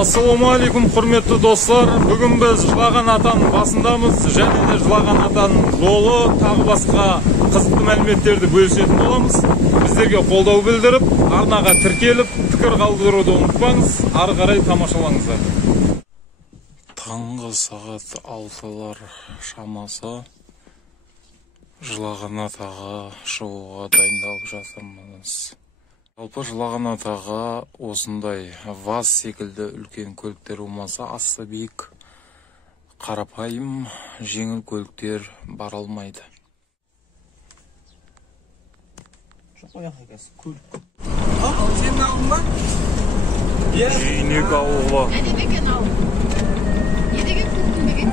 Ассалаумағалейкум, құрметті достар. Бүгін біз Жылаған Атаның басындамыз және де Жылаған Атаның жолы тағы басқа қызықты мәліметтерді бөлісетін боламыз. Біздерге қолдау білдіріп, арнаға тіркеліп, пікір қалдыруды ұмытпаңыз. Ары қарай тамашалаңыздар. Таңғы сағат 6-лар шамасы Жылаған Атаға шығуға дайындалып жатырмыз. Жалпы Жылаған Атаға осындай ВАЗ секілді үлкен көліктер болмаса, асты биік, қарапайым, жеңіл көліктер бара алмайды. Сенің ауыл ма? Жейнек ауылы. Ne demek en al? Ne demek tuttun demek?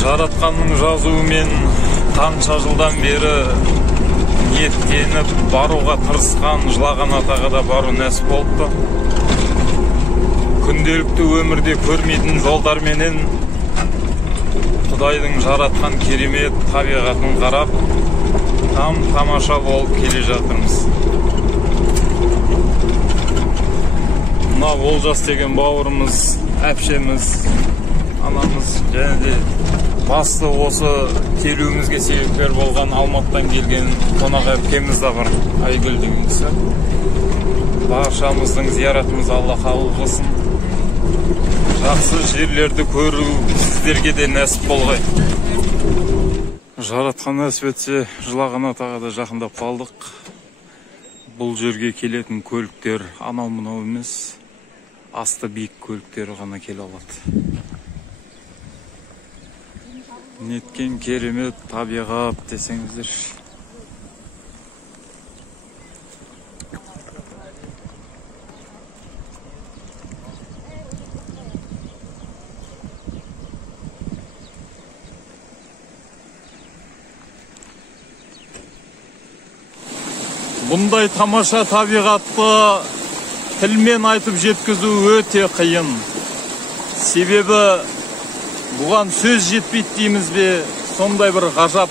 Жаратқанның жазуымен қанша жылдан бері ниеттеніп баруға тырысқан Жылаған Атаға да бару нәсіп болыпты. Күнделікті өмірде көрмейтін жолдарменен Құдайдың жаратқан керемет табиғатын қарап, тамаша болып келе жатырмыз. Мына Олжас деген бауырымыз, әпшеміз, анамыз және де басты осы келуімізге себепкер болған Алматыдан келген қонақ әпкеміз де бар, Айгүл деген кісі. Баршамыздың зияратымыз Алла қабыл қылсын. Жақсы жерлерді көру сіздерге де нәсіп болғай. Жаратқан нәсіп етсе, Жылаған Атаға да жақындап қалдық. Бұл жерге келетін көліктер анау-мынау емес, асты биік көліктер ғана келе алады. Неткен керемет табиғат десеңіздер. Bunday тамаша табиғатты тілмен айтып жеткізу өте қиын. Себебі бұған сөз жетпейді дейміз бе, сондай бір ғажап.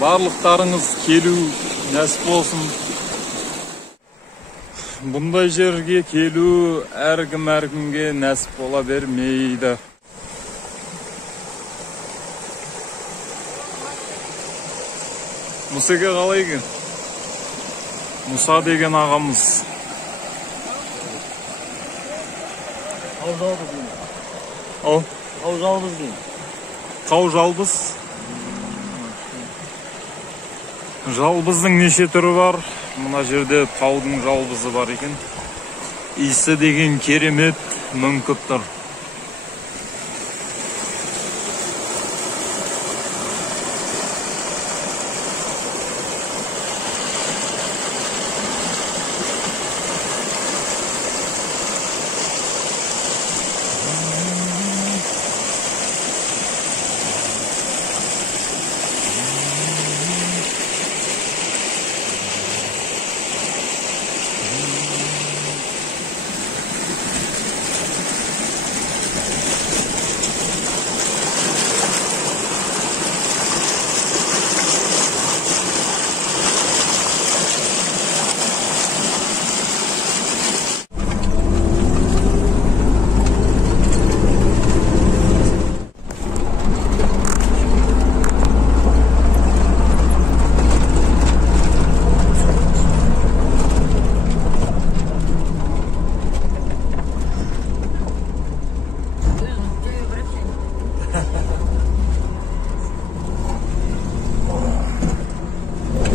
Барлықтарыңыз келу нәсіп болсын. Бұндай жерге келу әркімге нәсіп бола бермейді. Мұсеге қалай екен? Мұса деген ағамыз. Қау жалбыз дейін. Қау жалбыз. Жалбыздың неше түрі бар? Мына жерде таудың жалбызы бар екен. Иісі деген керемет, мүңкіп тұр.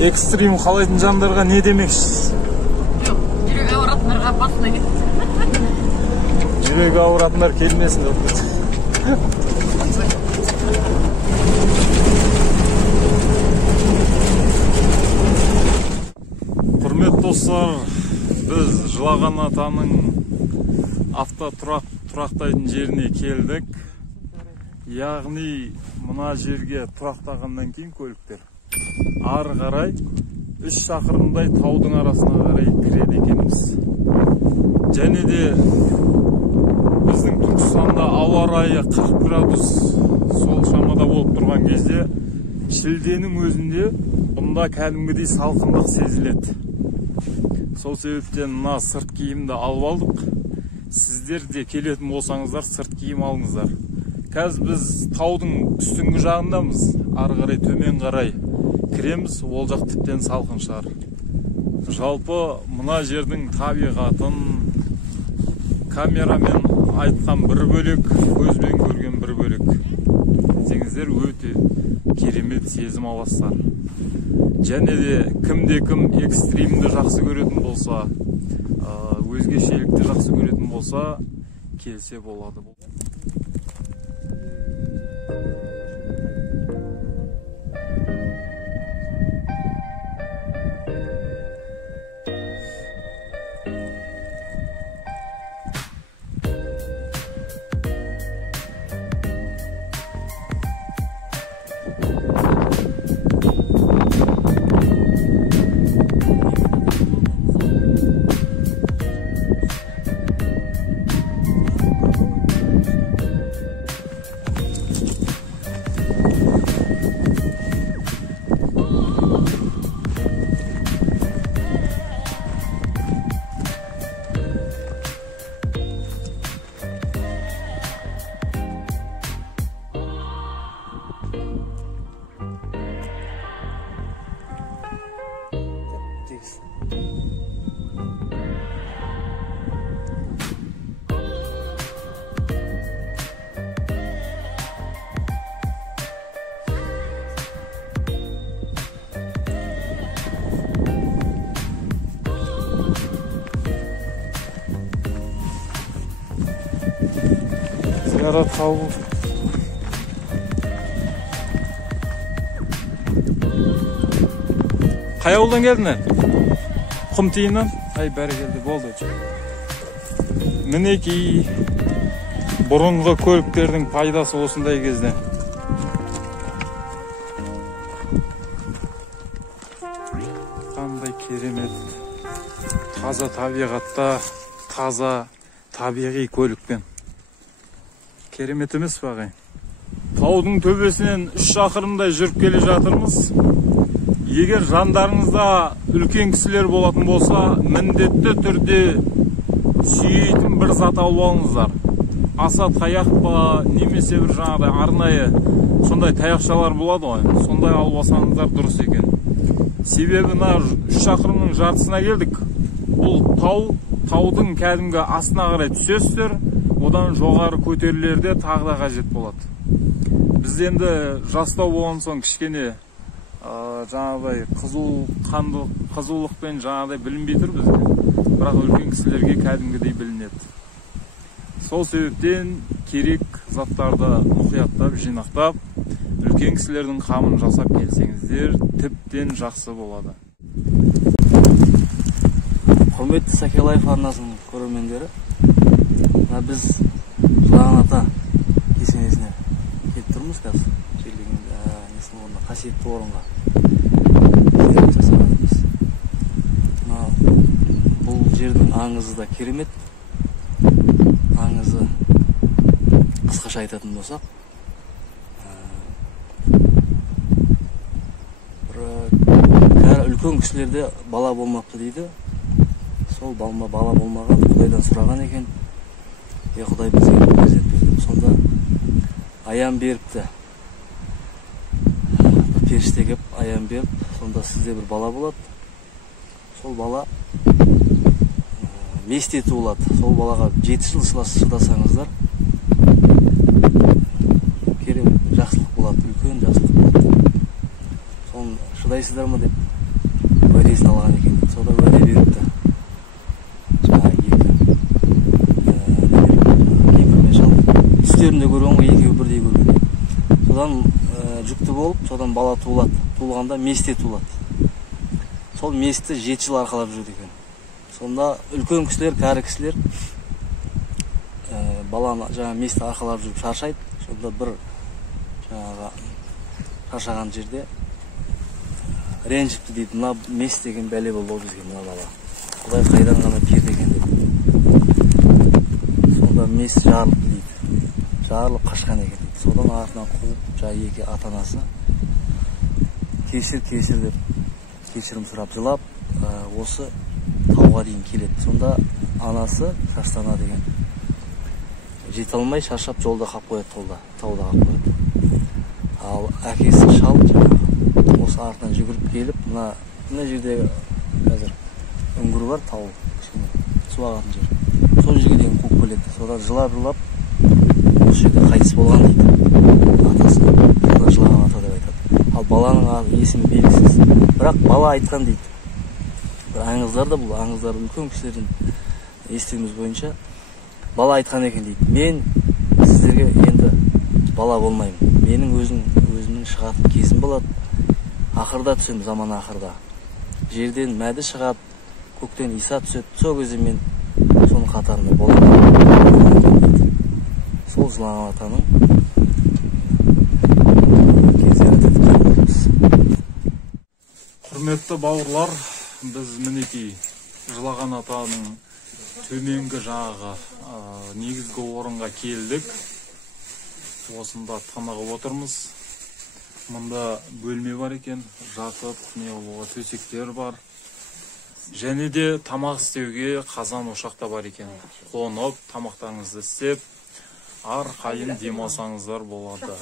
Экстрим қалайтын жандарға не демекшісіз? Жоқ, жүрегі ауыратындарға басына кетті. Жүрегі ауыратындар келмесін деп. Құрметті достар, біз Жылаған Атаның автотұрақтайтын жеріне келдік. Яғни мына жерге тұрақтағаннан кейін көліктер ары қарай 3 шақырымдай таудың арасына қарай кіреді екенбіз. Және де біздің Түркістанда ауа райы 40 градус сол шамада болып тұрған кезде шілденің өзінде бұнда кәдімгідей салқындық сезіледі. Сол себептен мына сырт киімді алып алдық. Сіздер де келетін болсаңыздар сырт киім алыңыздар. Қазір біз таудың үстіңгі жағындамыз. Ары қарай төмен қарай кіреміз, ол жақ тіптен салқын шығар. Жалпы мына жердің табиғатын камерамен айтқан бір бөлек, көзбен көрген бір бөлек. Десеңіздер өте керемет сезім аласыздар. Және де кім экстримді жақсы көретін болса, өзгешелікті жақсы көретін болса, келсе болады. Зиярат қабыл. Қай ауылдан келдің? Құмтиыннан? Ай, бәрі келді, болды. Мінекей бұрынғы көліктердің пайдасы осындай кезде. таза табиғатта, таза табиғи көлікпен. Керемет емес пе ағайын? Таудың төбесінен 3 шақырымдай жүріп келе жатырмыз. Егер жандарыңызда үлкен кісілер болатын болса, міндетті түрде сүйейтін бір зат алып алыңыздар. Аса таяқ па, немесе бір жаңағыдай арнайы сондай таяқшалар болады ғой. Сондай алып алсаңыздар дұрыс екен. Себебі 3 шақырымның жартысына келдік. Бұл таудың кәдімгі астына қарай түсесіздер, одан жоғары көтерілерде тағы да қажет болады. Біз енді жастау болған соң кішкене жаңағыдай қызулықпен жаңағыдай білінбей тұр бізге. Бірақ үлкен кісілерге кәдімгідей білінеді. Сол себептен керек заттарды мұқияттап, жинақтап, үлкен кісілердің қамын жасап келсеңіздер, тіптен жақсы болады. Құрметті Сакелаев арнасының көрермендері, біз Жылаған ата кесенесіне келіп тұрмыз қазір. Жерлеген несінің орнына, қасиетті орынға зиярат жасағанымыз. Бұл жердің аңызы да керемет. Аңызы қысқаша айтатын болсақ, үлкен кісілерде бала болмапты дейді. Сол бала болмаған Құдайдан сұраған екен. Құдай бізге перзент берді. Сонда аян беріпті. Періште келіп аян беріп, сонда сізде бір бала болады. Сол бала месте туылады. Сол балаға 7 жыл шыдасаңыздар, керемет жақсылық болады, үлкен жақсылық болады. Соны шыдайсыздар ма деп уәдесін алған екен. Сонда уәде беріпті. Түстерінде көрген ғой, екеуі бірдей көрген. Содан жүкті болып, содан бала туылады. Туылғанда месте туылады. Сол месті 7 жыл арқалап жүрді екен. Сонда үлкен кісілер, кәрі кісілер баланы месті арқалап жүріп шаршайды. Сонда бір шаршаған жерде ренжіпті дейді. Мына мест деген бәле болды бізге, мына бала. Құдай қайдан ғана берді екен деп. Сонда мест жарылыпты дейді. Жарылып қашқан екен дейді. Содан артынан қуып, екі ата-анасы кешір деп кешірім сұрап жылап, осы тауға дейін келеді. Сонда анасы Шаштана деген жете алмай шаршап жолда қалып қояды, тауда қалып қояды. Ал әкесі шал осы артынан жүгіріп келіп, мына жерде қазір үңгір бар, тау, су ағатын жер. Сол жерге дейін қуып келеді. Содан жылап осы жерде қайтыс болған дейді атасы. Содан Жылаған ата деп айтады. Ал баланың есімі белгісіз. Бірақ бала айтқан дейді. Бір аңыздар да, бұл аңыздар үлкен кісілерден естуіміз бойынша бала айтқан екен дейді. Мен сіздерге енді бала болмаймын. Менің өзімнің шығатын кезім болады. Ақырда түсем, заман ақырда. Жерден мәді шығады, көктен Иса түседі. Сол кезде мен соның қатарында боламын. Сол Жылаған атаның зиярат етіп жатырмыз. Құрметті бауырлар, біз мінекей Жылаған атаның төменгі жағы негізгі орынға келдік. Осында тынығып отырмыз. Мұнда бөлме бар екен, жатып, төсектер бар. Және де тамақ істеуге қазан ошақта бар екен. Қонып, тамақтарыңызды істеп, арқайын демалсаңыздар болады.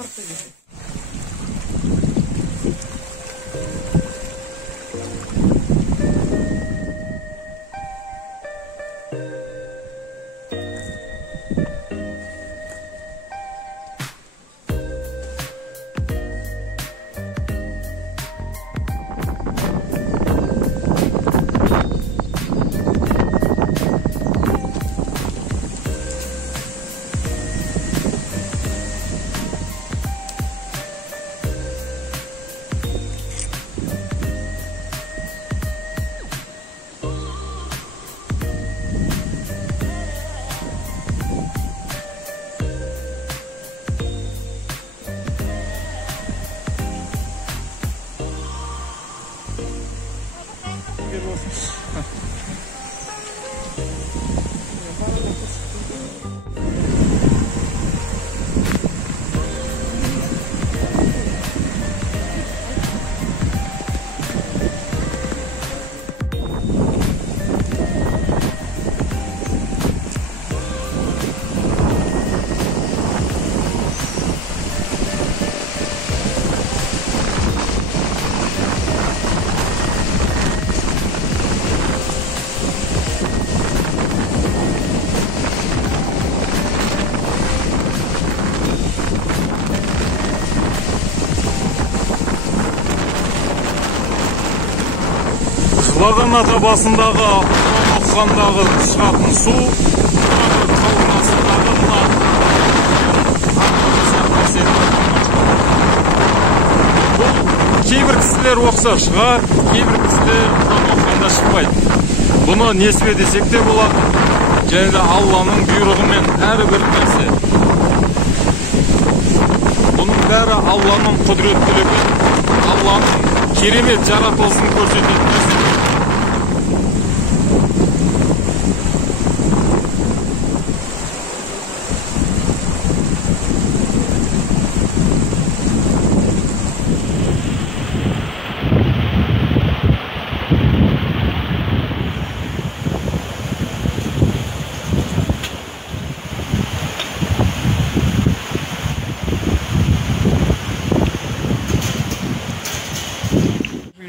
Жылаған ата басындағы оққандағы шығатын су таудың астындағы мына кейбір кісілер оқса шығар, кейбір кісілер бұдан оққанда шықпайды. Бұны несібе десек те болады, және де Алланың бұйрығымен әрбір нәрсе. Бұның бәрі Алланың құдіреттілігі, Алланың керемет жаратылысын көрсететін нәрсе.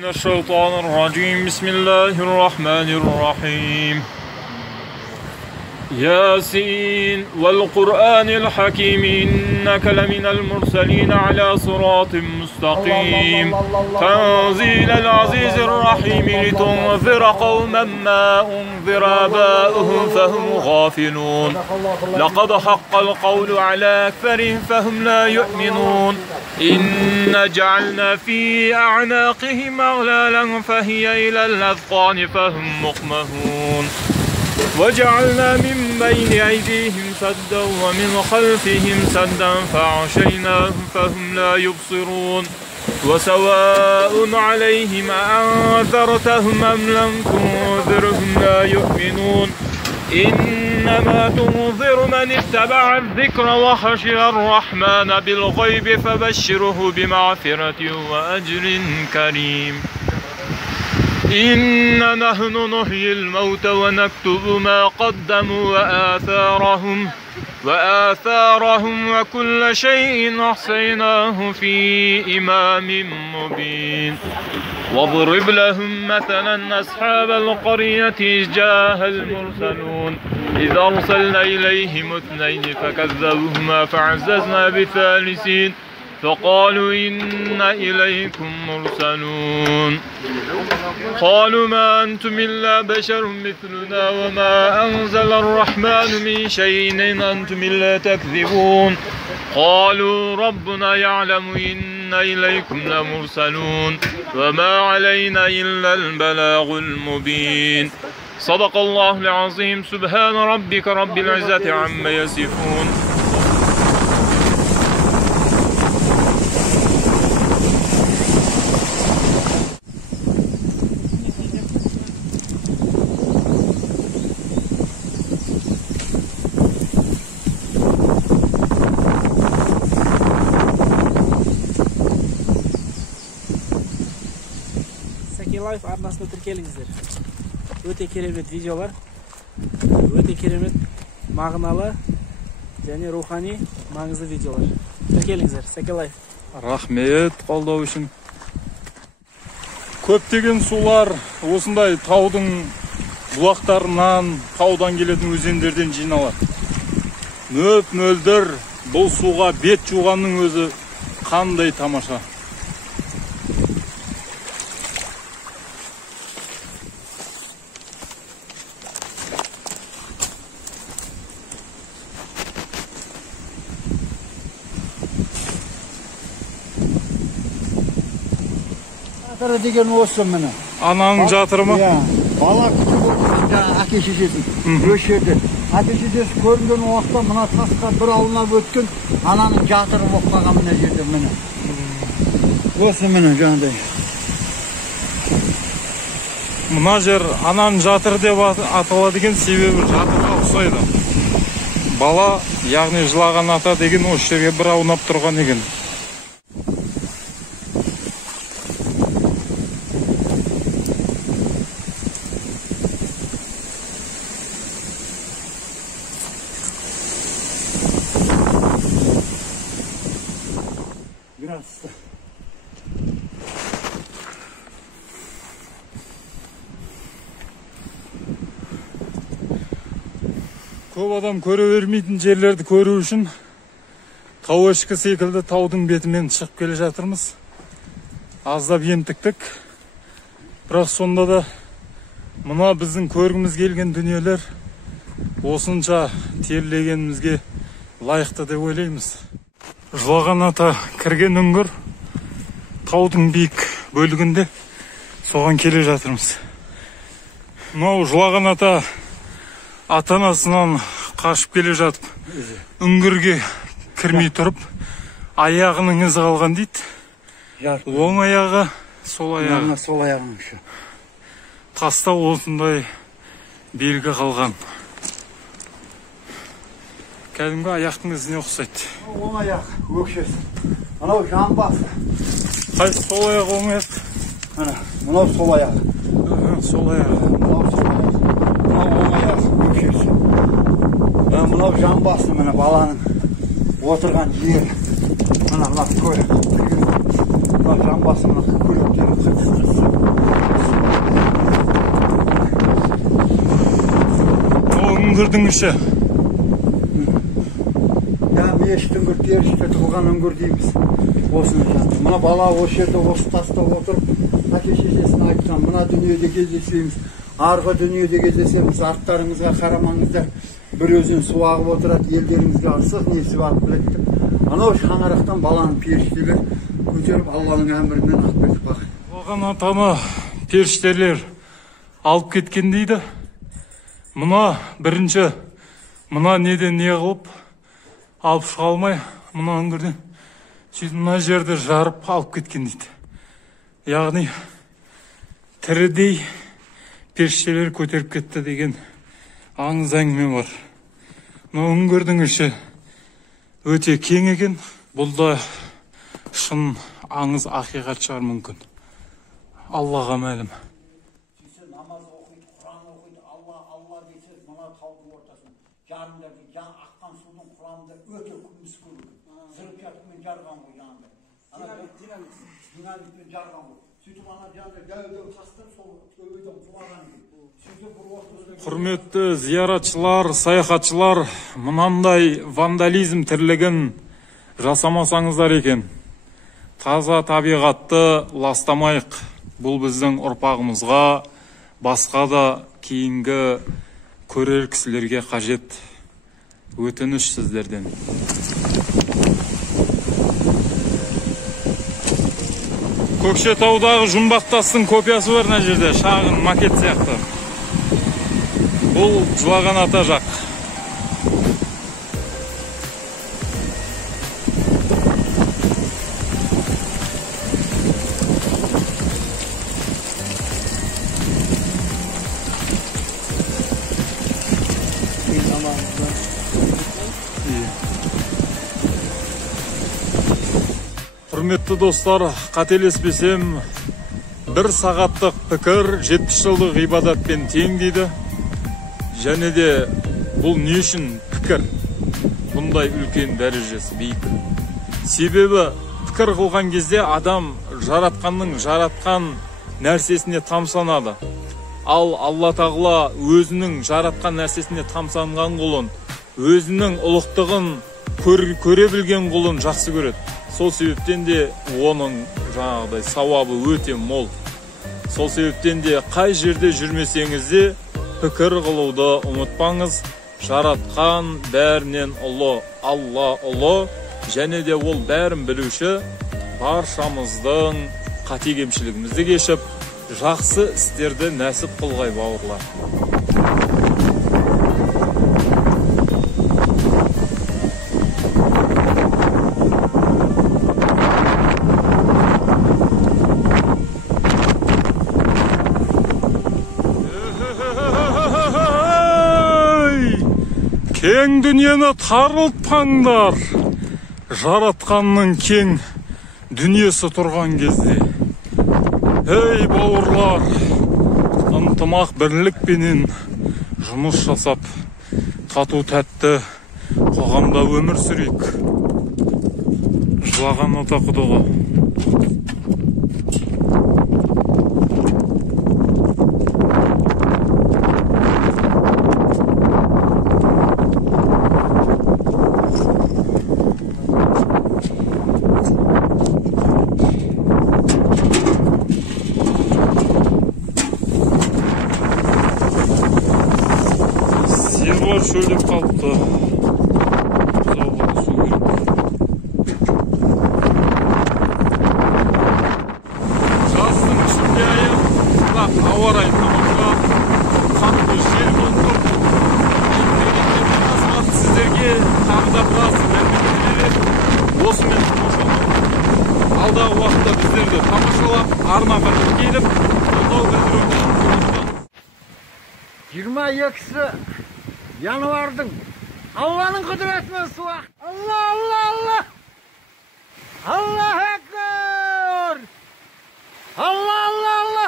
الشيطان الرجيم بسم الله الرحمن الرحيم ياسين والقرآن الحكيم إنك لمن المرسلين على صراط مستقيم تنزيل العزيز الرحيم لتنذر قوما ما أنذر آباؤهم فهم غافلون لقد حق القول على أكثرهم فهم لا يؤمنون إن جعلنا في أعناقهم أغلالا فهي إلى الأذقان فهم مقمحون وجعلنا من بين أيديهم سدا ومن خلفهم سدا فأغشيناهم فهم لا يبصرون وسواء عليهم أنذرتهم أم لم تنذرهم لا يؤمنون إنما تنذر من اتبع الذكر وخشي الرحمن بالغيب فبشره بمغفرة وأجر كريم إنا نحن نحيي الموتى ونكتب ما قدموا وآثارهم وكل شيء أحصيناه في إمام مبين واضرب لهم مثلا أصحاب القرية إذ جاءها المرسلون إذ أرسلنا إليهم اثنين فكذبوهما فعززنا بثالثين فقالوا إنا إليكم مرسلون قالوا ما أنتم إلا بشر مثلنا وما أنزل الرحمن من شيء إن أنتم إلا تكذبون قالوا ربنا يعلم إنا إليكم لمرسلون وما علينا إلا البلاغ المبين صدق الله العظيم سبحان ربك رب العزة عما يصفون Life arnasına tіркеліңіздер. Өте керемет видеолар, өте керемет мағыналы және рухани маңызды видеолар. Тіркеліңіздер. Сәке Life. Рахмет қолдау үшін. Көптеген сулар осындай таудың бұлақтарынан, таудан келетін өзендерден жиналады. Мөп-мөлдір бұл суға бет жуғанның өзі қандай тамаша. Жатыры деген осы міне. Ананың жатыры ма? Иә. Бала күтіп отырған жаңа әке шешесін. Өз жерде. Әке шешесі көрінген уақытта мына тасқа бір аунап өткен ананың жатыры болып қалған мына жерде міне. Осы міне жаңағыдай. Мына жер ананың жатыры деп аталады деген себебі жатырға ұқсайды. Бала, яғни жылаған ата деген осы жерге бір аунап тұрған екен. Көп адам көре бермейтін жерлерді көру үшін тау ішкі секілді таудың бетімен шығып келе жатырмыз. Аздап ентіктік. Бірақ сонда да Мына біздің көргіміз келген дүниелер осынша терлегенімізге лайықты деп ойлаймыз. Жылаған ата кірген үңгір таудың биік бөлігінде, соған келе жатырмыз. Мынау жылаған ата ата-анасынан қашып келе жатып, үңгірге кірмей тұрып, аяғының ізі қалған дейді. Оң аяғы, сол аяғы. Сол аяғың үшін. Таста осындай белгі қалған. Кәдімгі аяқтың ізіне ұқсайды. Оң аяқ, өкшесі. Анау жамбасы. Қайсы сол аяғы, оң аяқ? Мынау сол аяғы. Сол аяғы. Мынау сол аяғы. Мынау оң аяқ, өкшесі. Мынау жамбасы, мына баланың отырған жері. Мына көйлек. Мынау жамбасы, мына көйлектері қыртыстырсы. Үңгірдің іші. Мешіт үңгір, періште тұғылған үңгір дейміз. Осыны жанды. Мына бала осы жерде осы таста отырып, әке-шешесіне айтқан, мына дүниеде кездесеміз, арғы дүниеде кездесеміз, арттарыңызға қарамаңыздар. Бір өзен су ағып отырады, елдеріңізге ырсық несі барып біледі. Анау шаңырақтан баланың періштелер көтеріп, Алланың әмірімен ақ кетіп бақ. Оған атаны періштелер алып кеткен дейді. Мына бірінші, мына неден не қылып, алып шыға алмай, мына үңгірден сөйтіп мына жерді жарып алып кеткен дейді. Яғни тірідей періштелер көтеріп кетті деген аңыз әңгіме бар. Мына үңгірдің іші өте кең екен. Бұл да шын аңыз ақиқат шығар мүмкін. Аллаға мәлім. Намаз оқиды, Құран оқиды, Алла десе, мына таудың ортасын жарымда аққан судың құрамында өте күміс көрінеді. Зіркетімен жарған ғой жанында. Динамитпен жарған ғой. Сөйтіп ана жанында дәудің тастан сол өйден құлаған екен. Сөйтіп бір ортасында... Құрметті зияратшылар, саяхатшылар, мынандай вандализм тірлігін жасамасаңыздар екен. Таза табиғатты ластамайық. Бұл біздің ұрпағымызға, басқа да кейінгі көрер кісілерге қажет. Өтініш сіздерден. Көкшетаудағы жұмбақтастың копиясы бар мына жерде, шағын макет сияқты. Бұл жылаған ата жақ. Құрметті достар, қателеспесем, бір сағаттық пікір 70 жылдық ғибадатпен тең дейді. Және де бұл не үшін пікір? Бұндай үлкен дәрежесі биік. Себебі пікір қылған кезде адам жаратқанның жаратқан нәрсесіне тамсанады. Ал Алла тағала өзінің жаратқан нәрсесіне тамсанған құлын, өзінің ұлықтығын көре білген құлын жақсы көреді. Сол себептен де оның жаңағыдай сауабы өте мол. Сол себептен де қай жерде жүрмесеңіз де пікір қылуды ұмытпаңыз. Жаратқан бәрінен ұлы Алла ұлы, және де ол бәрін білуші. Баршамыздың қате кемшілігімізді кешіп, жақсы істерді нәсіп қылғай бауырлар. Кең дүниені тарылтпаңдар. Жаратқанның кең дүниесі тұрған кезде. Ей бауырлар, ынтымақ бірлікпенен жұмыс жасап, тату тәтті қоғамда өмір сүрейік. Жылаған ата құдығы. şöyle kalktı. Жаздың шілде айы ылғақ ауа райы тамаша, қатты жел болып тұр. Сіздерге тағы да біраз мәлімет беріп, осымен қоштасамын. Алдағы уақытта біздерді тамашалап, арнаға келіп, қолдау білдіруге шақырамыз. 22 январдың Алланың құдіретімен суақ. Алла, Алла, Алла! Аллах Акбар! Алла, Алла, Алла!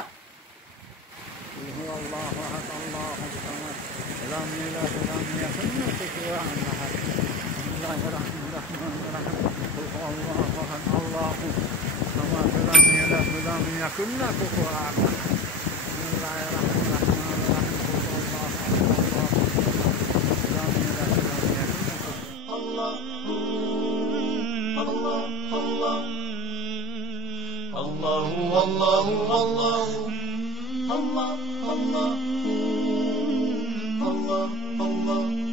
Аллаху Акбар, Аллаху Акбар. Lam ilahe illallah, Bismillahirrahmanirrahim. Allahu ahad, Allahu samad, lam yalid wa lam yakul lahu kufuwan ahad. Bismillahirrahmanirrahim. Allah, Allah, Allah. Allahu, Allahu, Allahu. Allah, Allah. Allah, Allah.